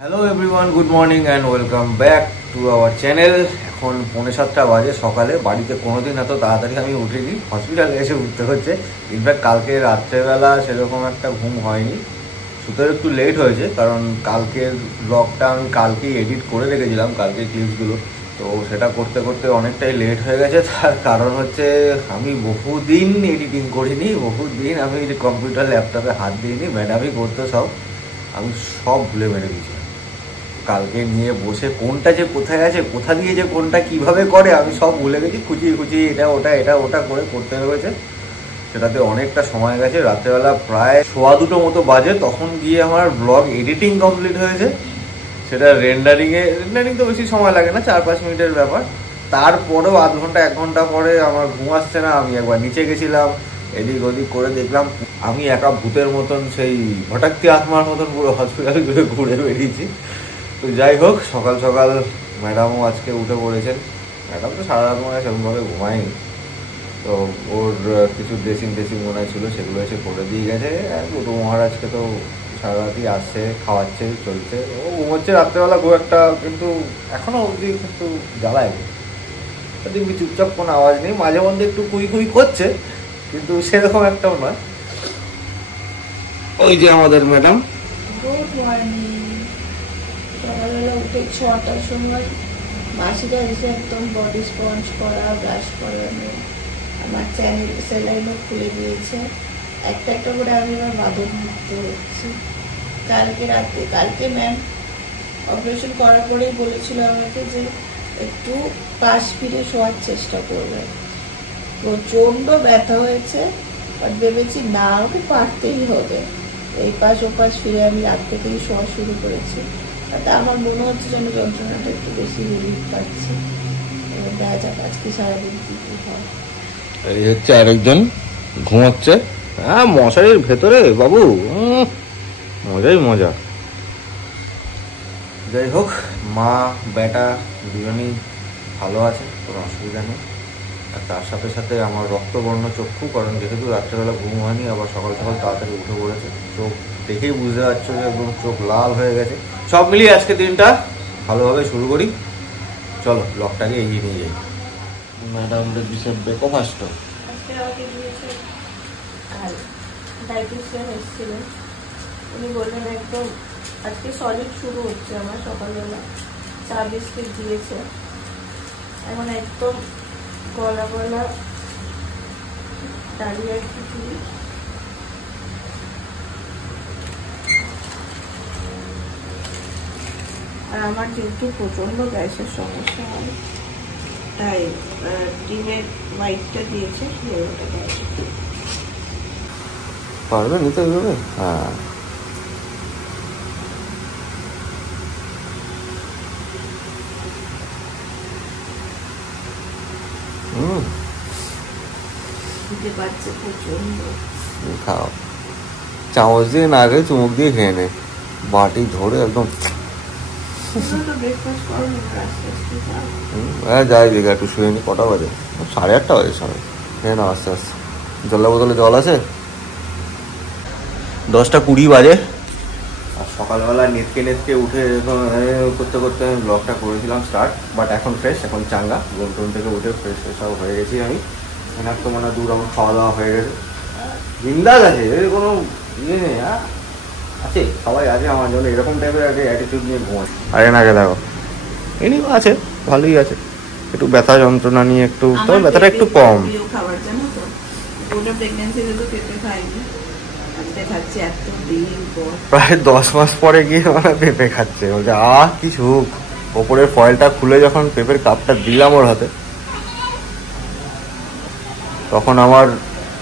Hello everyone, good morning and welcome back to our channel. এখন 6:45 বাজে সকালে। বাড়িতে কোনোদিন এত তাড়াতাড়ি আমি উঠিনি, হসপিটালে এসে উঠতে হচ্ছে। ইনফ্যাক্ট কালকে রাত্রেবেলা সেরকম একটা ঘুম হয়নি, সুতরাং একটু লেট হয়েছে। কারণ কালকের ব্লগটা আমি কালকেই এডিট করে রেখেছিলাম, কালকের ক্লিপসগুলো, তো সেটা করতে করতে অনেকটাই লেট হয়ে গেছে। তার কারণ হচ্ছে আমি বহুদিন এডিটিং করিনি, বহুদিন আমি কম্পিউটার ল্যাপটপে হাত দিইনি। ম্যাডামই করতো সব, আমি সব ভুলে মেরে দিয়েছি। কালকে নিয়ে বসে কোনটা যে কোথায় আছে, কোথা দিয়ে যে কোনটা কিভাবে করে আমি সব ভুলে গেছি। খুঁচিয়ে এটা ওটা করে করতে হয়েছে, সেটাতে অনেকটা সময় গেছে। রাত্রেবেলা প্রায় 1:15 মতো বাজে, তখন গিয়ে আমার ব্লগ এডিটিং কমপ্লিট হয়েছে। সেটা রেন্ডারিং তো বেশি সময় লাগে না, 4-5 মিনিটের ব্যাপার। তারপরেও আধ ঘন্টা 1 ঘন্টা পরে আমার ঘুম আসছে না। আমি একবার নিচে গেছিলাম, এদিক ওদিক করে দেখলাম আমি একা ভূতের মতন, সেই ভটাক্তি আত্মার মতন পুরো হসপিটাল ঘুরে বেরিয়েছি। তো যাই হোক, সকাল সকাল ম্যাডামও আজকে উঠে পড়েছেন। ম্যাডাম তো সারা রাত মনে হয় সেরকমভাবে ঘুমায়নি, তো ওর কিছু ড্রেসিং মনে হয় ছিল, সেগুলো এসে করে দিয়ে গেছে। দুটো মহারাজকে তো সারা রাতই আসছে, খাওয়াচ্ছে, চলছে। ও ঘুমোচ্ছে রাত্রেবেলা খুব একটা, কিন্তু এখনও অবধি কিন্তু জ্বালায়। দেখবি চুপচাপ কোনো আওয়াজ নেই, মাঝে মধ্যে একটু কুই করছে, কিন্তু সেরকম একটাও নয়। ওই যে আমাদের ম্যাডাম। Good morning. সকালবেলা উঠে 6টার সময় মাসিরা এসে একদম বডি স্পঞ্জ করা, ব্রাশ করানো, আমার চ্যানেল সেলাইনও খুলে দিয়েছে। একটা করে আমি এবার বাদর মুক্ত হচ্ছি। কালকে ম্যাম অপারেশন করার পরেই বলেছিল আমাকে যে একটু পাশ ফিরে শোয়ার চেষ্টা করবে। প্রচণ্ড ব্যথা হয়েছে, আর ভেবেছি না, ওকে পারতেই হবে। এই পাশ ও পাশ ফিরে আমি রাত থেকেই শোয়া শুরু করেছি। তা আমার মনে হচ্ছে যেন যন্ত্রণাটা একটু বেশি রিলিফ পাচ্ছি। এবার দেখা যাক আজকে সারাদিন কি হয়। এই হচ্ছে আরেকজন ঘুমাচ্ছে, হ্যাঁ মশারির ভেতরে বাবু, মজাই মজা। যাই হোক, মা বেটা দুজনেই ভালো আছে, কোনো অসুবিধা নেই। আর তার সাথে সাথে আমার রক্তবর্ণ চক্ষু, কারণ যেহেতু রাত্রেবেলা ঘুম হয়নি, আবার সকাল সকাল তাড়াতাড়ি উঠে পড়েছে, চোখ দেখেই বুঝতে পারছো যে একদম চোখ লাল হয়ে গেছে। সব মিলিয়ে আজকে দিনটা ভালোভাবে শুরু করি। চলো ব্লগটাকে এগিয়ে নিয়ে যাই। ম্যাডামদের বিষয়ে ব্রেকফাস্ট আজকে আমাকে দিয়েছে ডায়েটিশিয়ান এসেছিলেন, উনি বললেন একদম আজকে সলিড শুরু হচ্ছে আমার। সকালবেলা চা বিস্কিট দিয়েছে, এখন একদম গলা ডালিয়ার খিচুড়ি। আর আমার যেহেতু প্রচন্ড গ্যাসের সমস্যা হয়, তাই ডিমের হোয়াইটটা দিয়েছে, ওটা গ্যাস পারবে নিতে হবে। হ্যাঁ, দিতে পারছে প্রচন্ড। খাও, চামচ দিয়ে না খেয়ে চুমুক দিয়ে খেয়ে নে, বাটি ধরে একদম। হ্যাঁ যাই দিকে একটু শুয়ে নি। কটা বাজে? 8:30 বাজে সবাই। খেয়ে নাও আস্তে আস্তে। জলের বোতলে জল আছে। 10:20 বাজে। আর সকালবেলা নেতকে উঠে করতে করতে আমি ব্লগটা করেছিলাম স্টার্ট, বাট এখন ফ্রেশ, এখন চাঙ্গা। ঘুম থেকে উঠে ফ্রেশ সব হয়ে গেছি আমি। এনার তো মানে 2 রাউন্ড খাওয়া দাওয়া হয়ে গেছে, বিন্দাস আছে, এর কোনো ইয়ে নেই। আছে, সবাই আছে আমার জন্য, এরকম টাইপের একটা অ্যাটিটিউড নিয়ে ঘুমায়। আর এনাকে দেখো, এনি আছে, ভালোই আছে। একটু ব্যথা যন্ত্রণা নিয়ে একটু, তবে ব্যথাটা একটু কম। খাবার জানো তো, ওটা প্রেগন্যান্সিতে তো পেঁপে খাইনি, আজকে খাচ্ছি এত দিন পর। প্রায় 10 মাস পরে গিয়ে মানে পেঁপে খাচ্ছে। বলছে কি সুখ। ওপরের ফয়েলটা খুলে যখন পেঁপের কাপটা দিলাম ওর হাতে, তখন আমার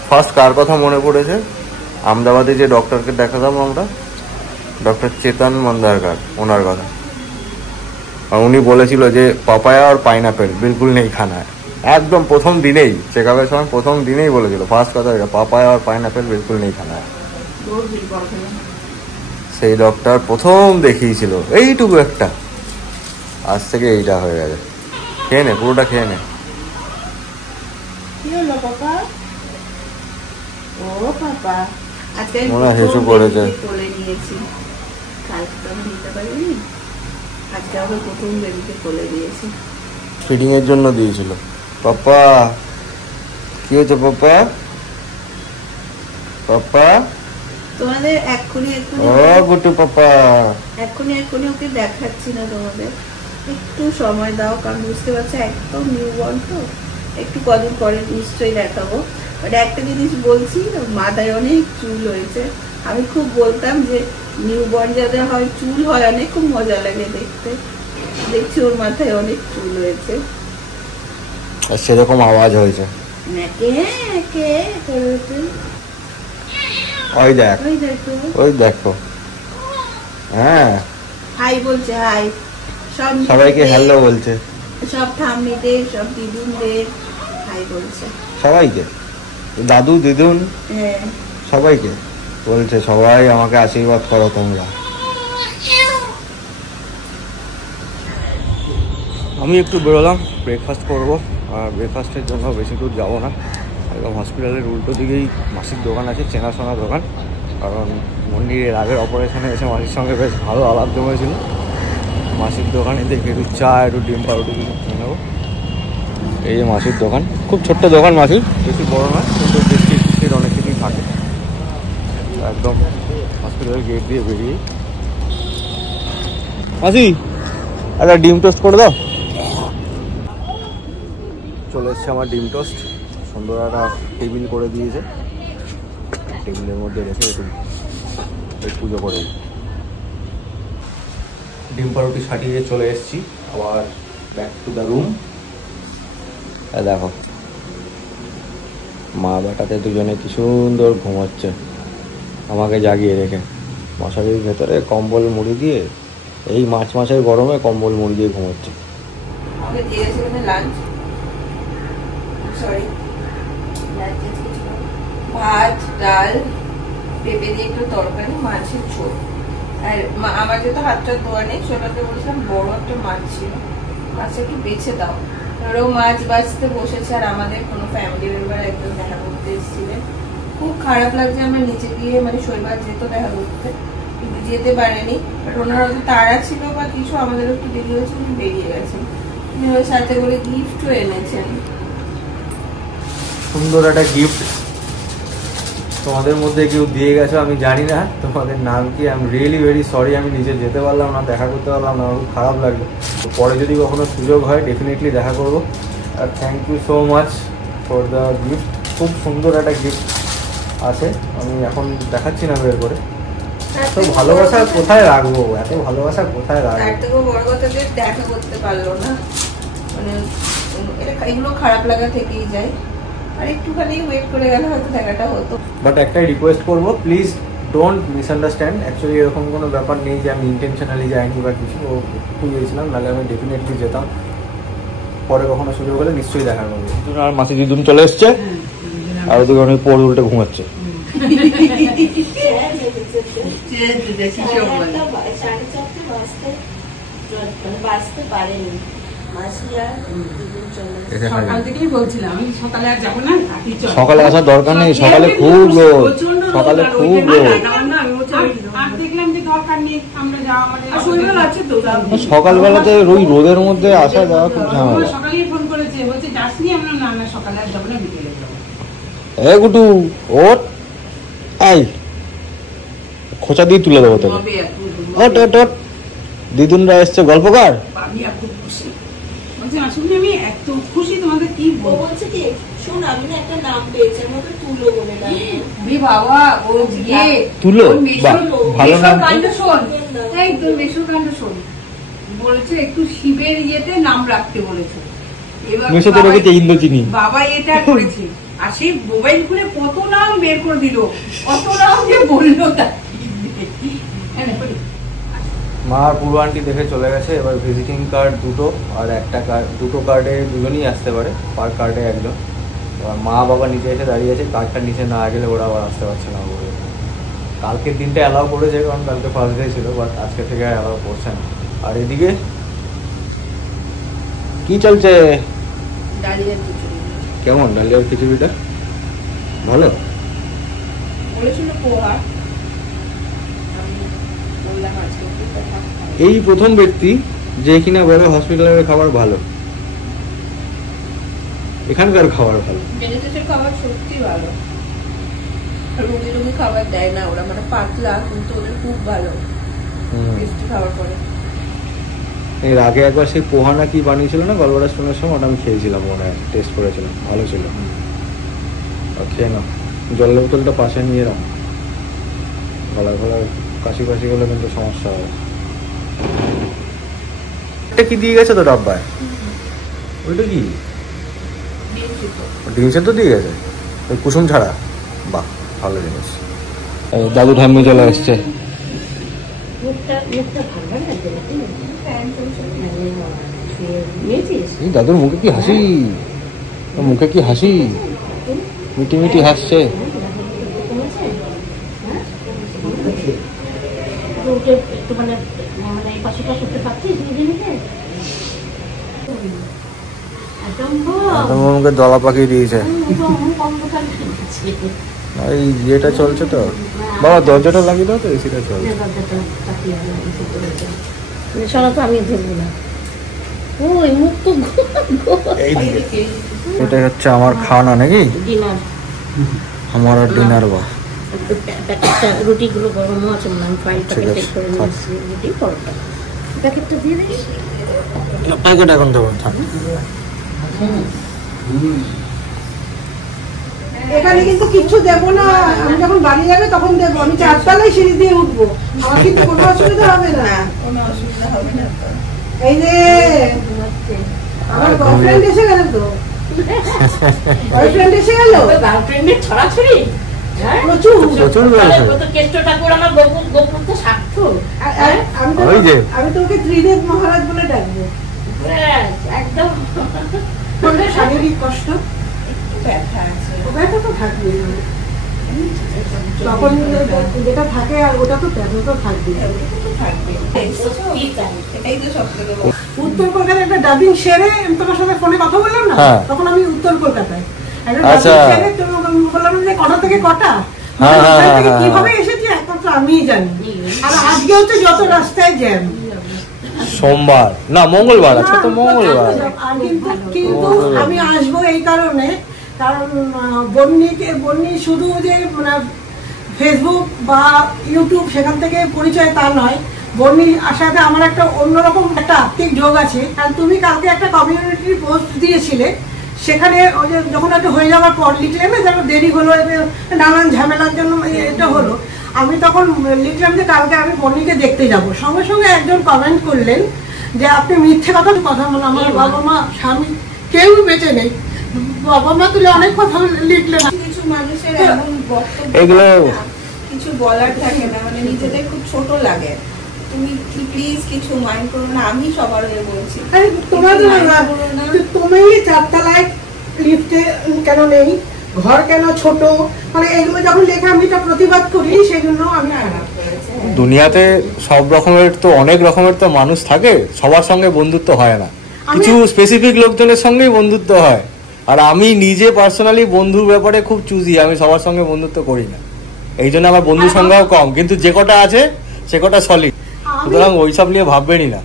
ফার্স্ট কার কথা মনে পড়েছে, আহমেদাবাদে যে ডক্টরকে দেখাতাম আমরা, ডক্টর চেতন মন্দারকার, ওনার কথা। আর উনি বলেছিল যে পাপায়া আর পাইনাপেল বিলকুল নেই খানা। একদম প্রথম দিনেই, চেক আপের সময় প্রথম দিনেই বলেছিল, ফার্স্ট কথা এটা, পাপায়া আর পাইনাপেল বিলকুল নেই খানা। সেই ডক্টর প্রথম দেখিয়েছিল এইটুকু একটা, আজ থেকে এইটা হয়ে গেছে। খেয়ে নে, পুরোটা খেয়ে নে। কি হলো পাপা? ও পাপা, আজকে মনে হেসু করেছে। কোলে নিয়েছি। কালকে তো আমি নিতে পারিনি, আজকে আবার প্রথম বেবিকে কোলে দিয়েছি। ফিডিং এর জন্য দিয়েছিল। পাপা কি হয়েছে পাপা? পাপা তোমাদের এক্ষুনি ও গুটু পাপা এক্ষুনি ওকে দেখাচ্ছি না তোমাদের, একটু সময় দাও, কারণ বুঝতে পারছো একদম নিউ বর্ন তো, একটু কদিন পরে নিশ্চয়ই দেখাবো। বাট একটা জিনিস বলছি, মাথায় অনেক চুল হয়েছে। আমি খুব বলতাম যে নিউ বর্ন যাদের হয় চুল হয় অনেক, খুব মজা লাগে দেখতে। দেখছি ওর মাথায় অনেক চুল হয়েছে, আর সেরকম আওয়াজ হয়েছে। ওই দেখ, ওই দেখো, হ্যাঁ হাই বলছে, হাই সবাইকে হ্যালো বলছে, সব ঠাম্মিদের, সব দিদুনদের হাই বলছে, সবাইকে, দাদু দিদুন হ্যাঁ সবাইকে বলছে, সবাই আমাকে আশীর্বাদ করো তোমরা। আমি একটু বেরোলাম, ব্রেকফাস্ট করব। আর ব্রেকফাস্টের জন্য বেশি দূর যাবো না, একদম হসপিটালের উল্টো দিকেই মাসির দোকান আছে, চেনাশোনা দোকান। কারণ মন্দিরের আগের অপারেশনে এসে মাসির সঙ্গে বেশ ভালো আলাপ জমেছিল। মাসির দোকানে দেখে একটু চা, একটু ডিম পাউরুটি কিছু কিনে নেবো। এই যে মাসির দোকান, খুব ছোট্ট দোকান মাসির, বেশি বড় না, কিন্তু বিস্কিট অনেক কিছুই থাকে। একদম হসপিটালের গেট দিয়ে বেরিয়ে, মাসি একটা ডিম টোস্ট করে দাও। চলে এসছে আমার ডিম টোস্ট, সুন্দর একটা টেবিল করে দিয়েছে, টেবিলের মধ্যে রেখে একটু পুজো করে ডিম পাউরুটি সাটিয়ে চলে এসেছি আবার ব্যাক টু দ্য রুম। দেখো মা বেটাতে দুজনে কি সুন্দর ঘুমাচ্ছে, আমাকে জাগিয়ে রেখে মশারির ভেতরে কম্বল মুড়ি দিয়ে, এই মার্চ মাসের গরমে কম্বল মুড়ি দিয়ে ঘুমাচ্ছে। ভাত, ডাল, পেঁপে দিয়ে একটু তরকারি, মাছের ঝোল। আর আমার যেহেতু হাতটা ধোয়া নেই, ছোটকে বলছিলাম বড় একটা মাছ ছিল, মাছটা একটু বেছে দাও। ওরাও মাছ বাছতে বসেছে, আর আমাদের কোনো ফ্যামিলি মেম্বার একজন দেখা করতে এসেছিলেন। খুব খারাপ লাগছে, আমরা নিচে গিয়ে মানে শৈবাল যেত দেখা করতে, কিন্তু যেতে পারেনি। বাট ওনারা তো তাড়া ছিল বা কিছু, আমাদের একটু দেরি হয়েছে, বেরিয়ে গেছেন। সাথে করে গিফটও এনেছেন, সুন্দর একটা গিফট তোমাদের মধ্যে কেউ দিয়ে গেছো, আমি জানি না তোমাদের নাম কি। I am really very sorry, আমি নিজে যেতে পারলাম না, দেখা করতে পারলাম না, আমার খুব খারাপ লাগলো। তো পরে যদি কখনো সুযোগ হয় ডেফিনেটলি দেখা করবো। আর thank you so much for the gift, খুব সুন্দর একটা গিফট আছে, আমি এখন দেখাচ্ছি না বের করে। এত ভালোবাসা কোথায় রাখবো, এত ভালোবাসা কোথায় রাখবো? তার থেকেও বড় কথা যে দেখা করতে পারলো না, মানে এগুলো খারাপ লাগা থেকেই যায়। আর একটুখানি ওয়েট করে গেলে হয়তো দেখাটা হতো। বাট একটাই রিকোয়েস্ট করবো, প্লিজ ডোন্ট মিসআন্ডারস্ট্যান্ড। অ্যাকচুয়ালি এরকম কোনো ব্যাপার নেই যে আমি ইন্টেনশনালি যাইনি বা কিছু, একটু গিয়েছিলাম, নাহলে আমি ডেফিনেটলি যেতাম। পরে কখনো সুযোগ হলে নিশ্চয়ই দেখা করবো। আর মাসি দিদুন চলে এসছে, আর ওদিকে অনেক পড়ে উল্টে ঘুমাচ্ছে। সকালে আসার দরকার নেই, সকালে খুব রোদ, সকালে খুব রোদ। সকালবেলাতে ওই রোদের মধ্যে আসা যাওয়া খুব ঝামেলা। এ গুটু ওট, আই খোঁচা দিয়ে তুলে দেবো তোকে। ওট ওট ওট, দিদুনরা এসছে গল্পকার। আমি এত খুশি, তোমাদের কি বলছে কি শোন, আমি না একটা নাম পেয়েছি, আমাকে তুলো বলে ডাকে। বাবা ও গিয়ে তুলো, ভালো নাম। এই তোর মেশোর কাণ্ড শোন, বলেছে একটু শিবের ইয়েতে নাম রাখতে বলেছে। মেশো তো রেখেছে ইন্দ্রচিনি, বাবা এটা করেছে, আর সেই মোবাইল খুলে কত নাম বের করে দিল, কত নাম যে বললো তা। মা আর পুরো আন্টি দেখে চলে গেছে। এবার ভিজিটিং কার্ড দুটো, আর একটা কার্ড, দুটো কার্ডে দুজনই আসতে পারে, পার কার্ডে একজন। এবার মা বাবা নিচে এসে দাঁড়িয়ে আছে, কার্ডটা নিচে না গেলে ওরা আবার আসতে পারছে না বলে। কালকের দিনটা অ্যালাউ করেছে, কারণ কালকে ফার্স্ট ডে ছিল, বাট আজকে থেকে অ্যালাউ করছে না। আর এদিকে কি চলছে? ডালিয়ার খিচুড়ি। কেমন ডালিয়ার খিচুড়িটা? ভালো বলেছিল পোহা, বললাম আজকে একটু কথা খাই। এই প্রথম ব্যক্তি যে কিনা বলে হসপিটালের খাবার ভালো, এখানকার খাবার ভালো। বেনিফিটের খাবার সত্যি ভালো, রুগী রুগী খাবার দেয় না ওরা, মানে পাতলা কিন্তু ওদের খুব ভালো টেস্টি খাবার করে। এর আগে একবার সেই পোহানা কি বানিয়েছিল না গলবাড়া স্টোনের সময়, ওটা আমি খেয়েছিলাম, মনে হয় টেস্ট করেছিলাম, ভালো ছিল। খেয়ে না, জলের বোতলটা পাশে নিয়ে রাখ, গলায় গলায় কাশি ফাশি গেলে কিন্তু সমস্যা হবে। এটা কি দিয়ে গেছে তো ডাব্বায়? ওইটা কি ডিম সেদ্ধ দিয়ে গেছে ওই কুসুম ছাড়া? বাহ, ভালো জিনিস। দাদু ঠাম্মি চলে এসছে। এই দাদুর মুখে কি হাসি, মুখে কি হাসি, মিটি মিটি হাসছে। মুখে দলা পাকিয়ে দিয়েছে। এই ইয়েটা চলছে তো বাবা, দরজাটা লাগিয়ে দাও তো, এসিটা চলছে। আমি ধরবো না, ওই মুখ তো এটা হচ্ছে আমার খাওয়ানো নাকি? আমার আর ডিনার। বা রুটিগুলো গরম আছে, আমি ফাইলটা প্যাকেট করে নিয়েছি, রুটি পরোটা প্যাকেটটা দিয়ে দিস। প্যাকেট এখন দেবো, থাক। এখানে কিন্তু কিচ্ছু দেবো না, আমি যখন বাড়ি যাবে তখন দেবো। আমি 4 তলায় সিঁড়ি দিয়ে উঠবো, আমার কিন্তু কোনো অসুবিধা হবে না। কোনো অসুবিধা হবে না তো। এই যে আমার গার্লফ্রেন্ড এসে গেল তো, বয়ফ্রেন্ড এসে গেল, গার্লফ্রেন্ডের ছড়াছড়ি প্রচুর। আমি তো ওকে ত্রিদেব মহারাজ বলে ডাকবো। একদম শারীরিক কষ্ট, ব্যথা আছে, ব্যথা তো থাকবে, তখন যেটা থাকে আর ওটা তো ব্যথা তো থাকবে। উত্তর কলকাতায় একটা ডাবিং সেরে তোমার সাথে ফোনে কথা বললাম না, তখন আমি উত্তর কলকাতায় বললাম যে কটা থেকে কটা, কিভাবে এসেছি একমাত্র আমিই জানি। আর আজকে হচ্ছে যত রাস্তায় জ্যাম, সোমবার না মঙ্গলবার, আজকে তো মঙ্গলবার। কিন্তু আমি আসবো এই কারণে, কারণ বন্নি শুধু যে মানে ফেসবুক বা ইউটিউব সেখান থেকে পরিচয় তা নয়, বন্নির সাথে আমার একটা অন্যরকম একটা আত্মিক যোগ আছে। আর তুমি কালকে একটা কমিউনিটি পোস্ট দিয়েছিলে, সেখানে ওই যে যখন একটা হয়ে যাওয়ার পর লিখলে না, যেন দেরি হলো, নানান ঝামেলার জন্য এটা হলো, আমি তখন লিখলাম যে কালকে আমি বন্নিকে দেখতে যাব। সঙ্গে সঙ্গে একজন কমেন্ট করলেন যে আপনি মিথ্যে কথা বলেন, আমার বাবা মা স্বামী কেউ বেঁচে নেই, বাবা মা তুলে অনেক কথা লিখলেন। কিছু মানুষের এমন বক্তব্য এগুলো কিছু বলার থাকে না, মানে নিজেদের খুব ছোট লাগে। তুমি প্লিজ কিছু মাইন্ড করো না, আমি সবার হয়ে বলছি। তুমি 4 তলায় লিফটে কেন নেই, ঘর কেন ছোট, মানে এগুলো যখন লেখা আমি তা প্রতিবাদ করি, সেই জন্য আমি খারাপ করেছি। দুনিয়াতে সব রকমের তো অনেক রকমের তো মানুষ থাকে, সবার সঙ্গে বন্ধুত্ব হয় না, কিছু স্পেসিফিক লোকজনের সঙ্গেই বন্ধুত্ব হয়। আর আমি নিজে পার্সোনালি বন্ধুর ব্যাপারে খুব চুজি, আমি সবার সঙ্গে বন্ধুত্ব করি না, এই জন্য আমার বন্ধুর সংখ্যাও কম, কিন্তু যে কটা আছে সে কটা সলিড, সুতরাং ওইসব নিয়ে ভাববেনই না।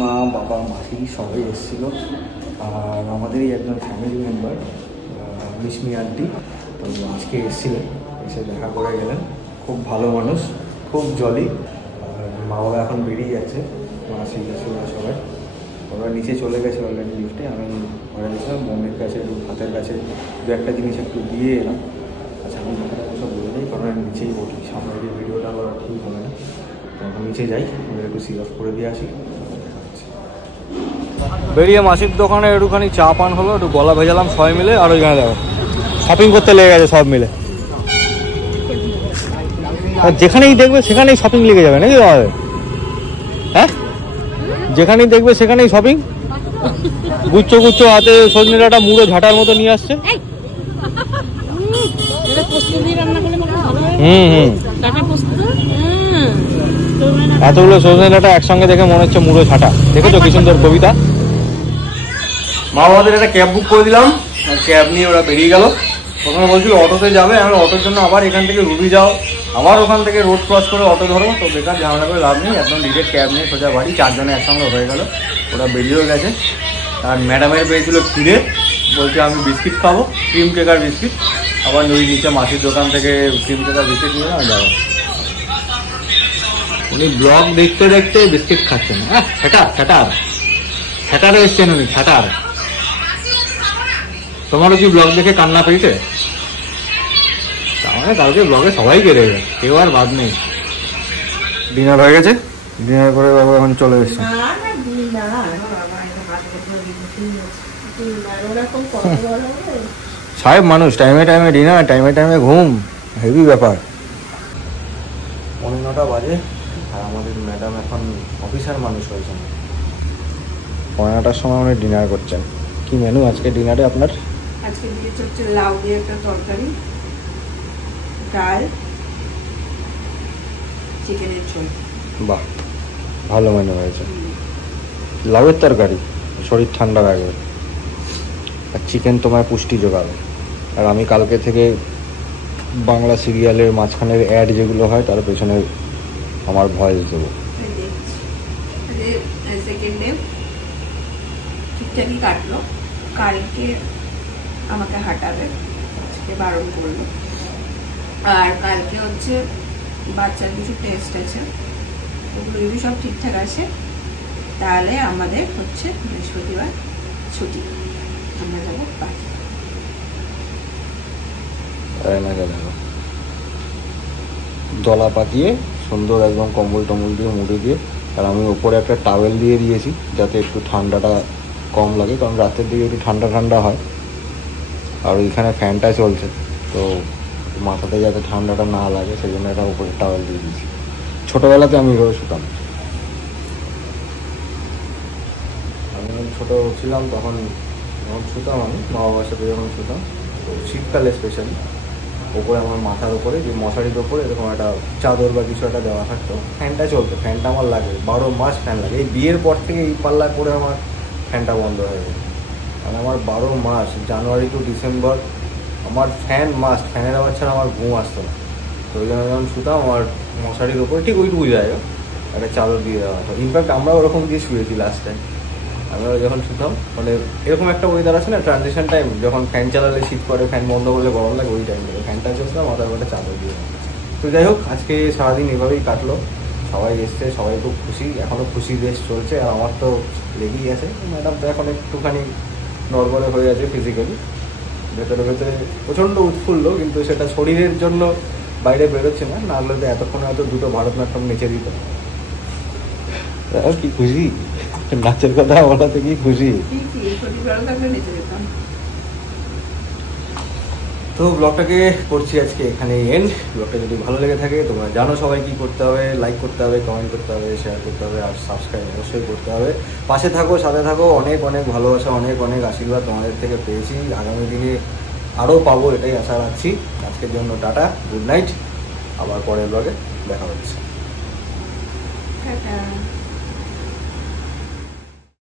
মা বাবা মাসি সবাই এসেছিল, আর আমাদেরই একজন ফ্যামিলি মেম্বার মিশমি আন্টি, তো আজকে এসেছিলেন, এসে দেখা করে গেলেন। খুব ভালো মানুষ, খুব জলি। মা বাবা এখন বেরিয়ে যাচ্ছে, মাসি শাশুড়া সবাই, ওরা নিচে চলে গেছে অলরেডি লিফটে। আমি ঘরে গেছিলাম, মনের কাছে হাতের কাছে দু একটা জিনিস একটু দিয়ে এলাম। আচ্ছা, আমি ব্যাপারটা সব বলে দিই, কারণ আমি নিচেই বলি, সামনে গিয়ে ভিডিওটা করা ঠিক হবে না, তো এখন নিচে যাই, ওদের একটু সিল অফ করে দিয়ে আসি। বেরিয়ে মাসির দোকানে একটুখানি চা পান হলো, একটু গলা ভেজালাম সবাই মিলে, আর ওইখানে দেখো শপিং করতে লেগে গেছে সব মিলে। যেখানেই দেখবে সেখানেই শপিং লেগে যাবে নাকি তোমাদের? হ্যাঁ, যেখানেই দেখবে সেখানেই শপিং, গুচ্ছ গুচ্ছ হাতে সজনে ডাঁটা মুড়ো ঝাঁটার মতো নিয়ে আসছে। এতগুলো সজনে ডাঁটা একসঙ্গে দেখে মনে হচ্ছে মুড়ো ঝাঁটা। দেখেছো কি সুন্দর কবিতা। মা বাবাদের একটা ক্যাব বুক করে দিলাম, ক্যাব নিয়ে ওরা বেরিয়ে গেল। প্রথমে বলছিল অটোতে যাবে, আমি অটোর জন্য আবার এখান থেকে রুবি যাও, আবার ওখান থেকে রোড ক্রস করে অটো ধরো, তো বেকার ঝামেলা করে লাভ নেই, একদম ডিরেক্ট ক্যাব নিয়ে সোজা বাড়ি। 4 জনে একসঙ্গে হয়ে গেল, ওরা বেরিয়েও গেছে। আর ম্যাডামের পেয়েছিল খিদে, বলছে আমি বিস্কিট খাবো, ক্রিম কেক আর বিস্কিট। আবার ওই নিচে মাসির দোকান থেকে ক্রিম কেক আর বিস্কিট নিয়ে আমি যাবো। উনি ব্লগ দেখতে দেখতে বিস্কিট খাচ্ছেন। হ্যাঁ, ছ্যাটারে এসছেন উনি, ছ্যাটার। তোমারও কি ব্লগ দেখে কান্না পেয়েছে? তাহলে কালকে ব্লগে সবাই কেড়ে গেছে, কেউ আর বাদ নেই। ডিনার হয়ে গেছে, ডিনার করে বাবা এখন চলে এসছে। সাহেব মানুষ, টাইমে টাইমে ডিনার, টাইমে টাইমে ঘুম, হেভি ব্যাপার। 9:30 বাজে আর আমাদের ম্যাডাম এখন অফিসার মানুষ হয়েছেন। 9:30টার সময় উনি ডিনার করছেন। কি মেনু আজকে ডিনারে আপনার? আজকে দিয়েছে হচ্ছে লাউ দিয়ে একটা তরকারি, ডাল, চিকেনের ঝোল। বাহ, ভালো মেনু হয়েছে। লাউয়ের তরকারি শরীর ঠান্ডা রাখবে, আর চিকেন তোমায় পুষ্টি যোগাবে। আর আমি কালকে থেকে বাংলা সিরিয়ালের মাঝখানের অ্যাড যেগুলো হয় তার পেছনে আমার ভয়েস দেবো। সেকেন্ডে ঠিকঠাকই কাটলো, কালকে আমাকে হাঁটাবে, আজকে বারণ করলো। আর কালকে হচ্ছে বাচ্চার কিছু টেস্ট আছে, ওগুলো যদি সব ঠিকঠাক আছে তাহলে আমাদের হচ্ছে বৃহস্পতিবার ছুটি, আমরা যাবো বাড়ি। দলা পাকিয়ে সুন্দর একদম কম্বল টম্বল দিয়ে মুড়ে দিয়ে, আর আমি ওপরে একটা টাওয়েল দিয়ে দিয়েছি যাতে একটু ঠান্ডাটা কম লাগে, কারণ রাতের দিকে একটু ঠান্ডা ঠান্ডা হয়। আর ওইখানে ফ্যানটা চলছে, তো মাথাতে যাতে ঠান্ডাটা না লাগে সেই জন্য একটা উপরে টাওয়েল দিয়ে দিয়েছি। ছোটোবেলাতে আমি এভাবে শুতাম, আমি যখন ছোটো ছিলাম তখন শুতাম, আমি মা বাবার সাথে যখন শুতাম, তো শীতকালে স্পেশালি ওপরে আমার মাথার উপরে যে মশারির ওপরে এরকম একটা চাদর বা কিছু একটা দেওয়া থাকতো, ফ্যানটা চলতো, ফ্যানটা আমার লাগে 12 মাস ফ্যান লাগে। এই বিয়ের পর থেকে এই পাল্লায় পরে আমার ফ্যানটা বন্ধ হয়ে গেছে, কারণ আমার 12 মাস জানুয়ারি টু ডিসেম্বর আমার ফ্যান মাস্ট, ফ্যানের আওয়াজ ছাড়া আমার ঘুম আসতো না। তো ওই জন্য যখন শুতাম আমার মশারির ওপরে ঠিক ওইটুকু জায়গা একটা চাদর দিয়ে দেওয়া হতো। ইনফ্যাক্ট আমরা ওরকম দিয়ে শুয়েছি লাস্ট টাইম। আমরা যখন শুতাম মানে এরকম একটা ওয়েদার আছে না, ট্রানজিশন টাইম, যখন ফ্যান চালালে শীত করে, ফ্যান বন্ধ করলে গরম লাগে, ওই টাইমে ফ্যানটা চলতাম, মাথার উপরে চাদর দিয়ে। তো যাই হোক, আজকে সারাদিন এভাবেই কাটলো। সবাই এসছে, সবাই খুব খুশি, এখনও খুশি বেশ চলছে। আর আমার তো লেগেই আছে। ম্যাডাম তো এখন একটুখানি নড়বড়ে হয়ে আছে ফিজিক্যালি, ভেতরে ভেতরে প্রচণ্ড উৎফুল্ল, কিন্তু সেটা শরীরের জন্য বাইরে বেরোচ্ছে না, না হলে তো এতক্ষণে হয়তো 2টো ভারতনাট্যম নেচে দিত। কি খুশি, নাচের কথা বলাতে কি খুশি। তো ব্লগটাকে করছি আজকে এখানে এন্ড। ব্লগটা যদি ভালো লেগে থাকে, তোমরা জানো সবাই কি করতে হবে, লাইক করতে হবে, কমেন্ট করতে হবে, শেয়ার করতে হবে, আর সাবস্ক্রাইব অবশ্যই করতে হবে। পাশে থাকো, সাথে থাকো, অনেক অনেক ভালোবাসা, অনেক অনেক আশীর্বাদ তোমাদের থেকে পেয়েছি, আগামী দিনে আরও পাবো এটাই আশা রাখছি। আজকের জন্য টাটা, গুড নাইট, আবার পরের ব্লগে দেখা হচ্ছে।